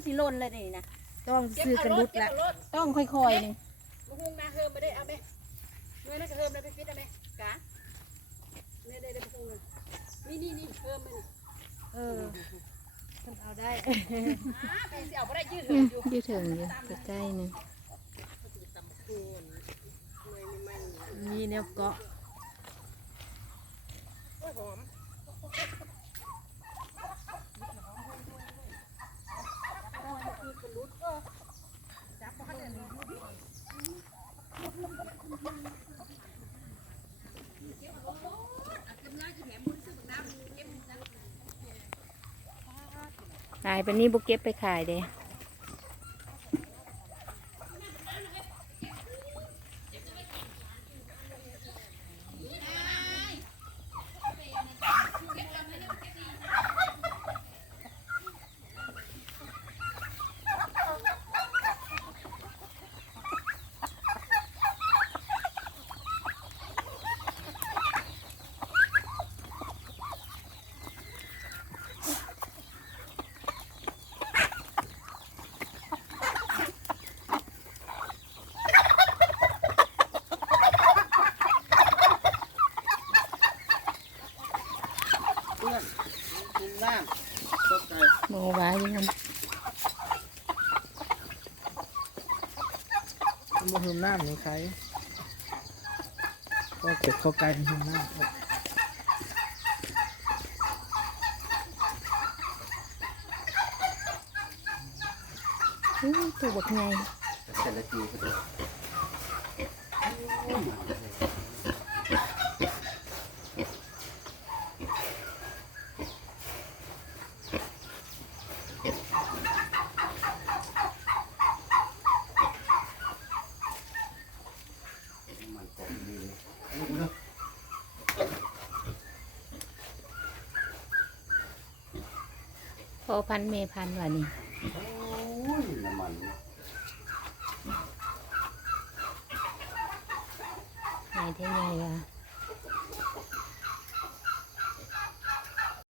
มันสิหล่นเลยนี่นะ ต้องซื้อกระลุดละ ต้องค่อยๆนี่ มึงหุงนาเฮิมมาได้เอาไหมเมื่อนั้นก็เฮิมเลยไปฟิตเอาไหมกะเนี่ยได้พุงเลยนี่เฮิมเลย มันเอาได้ ไปสิเอาไปได้ยืดเหินอยู่ ยืดถึงอยู่ใกล้ๆนึง มีแนวเกาะ โอ้ยหอม ขายเป็นนี้บุกเก็บไปขายเด้โมบายยัง มาหืมน้ำนี่ใครก็เก็บข้าวไก่หืมน้ำ ตัวบักไง แต่ละทีก็ พอพันเมพันว่านี่ น้ำมัน ไงได้ไงวะ